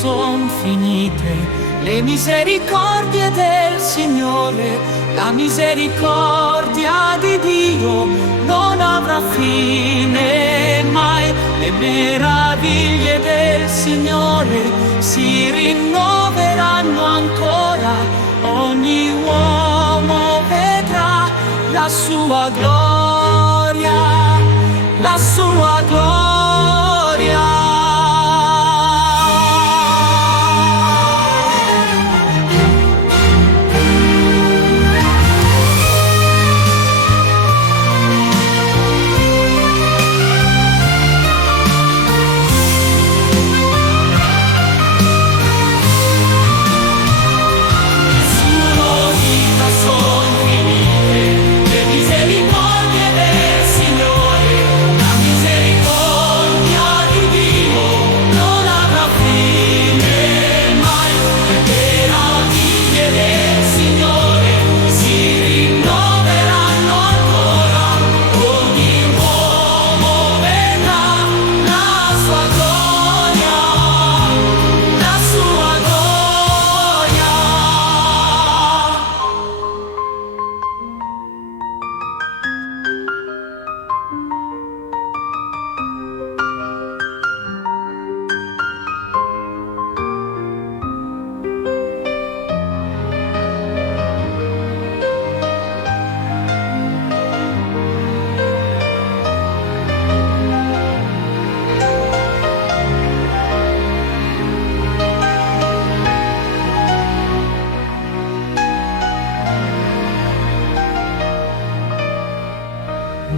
son finite, le misericordie del Signore, la misericordia di Dio non avrà fine mai. Le meraviglie del Signore si rinnoveranno ancora, ogni uomo vedrà la sua gloria, la sua gloria.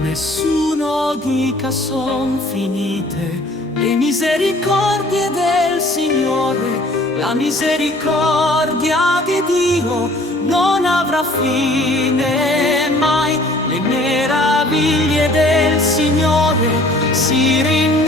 Nessuno dica son finite le misericordie del Signore, la misericordia di Dio non avrà fine mai. Le meraviglie del Signore si rinnovano